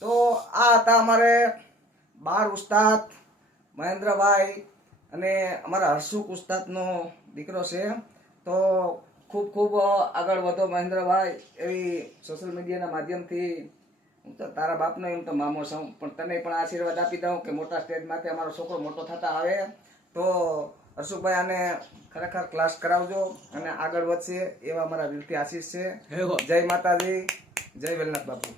તો આ હતા અમારે બાર ઉસ્તાદ, મહેન્દ્રભાઈ અને અમારા હર્ષુક ઉસ્તાદનો દીકરો છે. તો ખૂબ ખૂબ આગળ વધો મહેન્દ્રભાઈ એવી સોશિયલ મીડિયાના માધ્યમથી. હું તો તારા બાપનો એમ તો મામો છું, પણ તને પણ આશીર્વાદ આપી દઉં કે મોટા સ્ટેજમાંથી અમારો છોકરો મોટો થતા આવે. તો હર્ષુભાઈ આને ખરેખર ક્લાસ કરાવજો અને આગળ વધશે એવા મારા દિલથી આશીષ છે. જય માતાજી જય વેલનાથ બાપુ.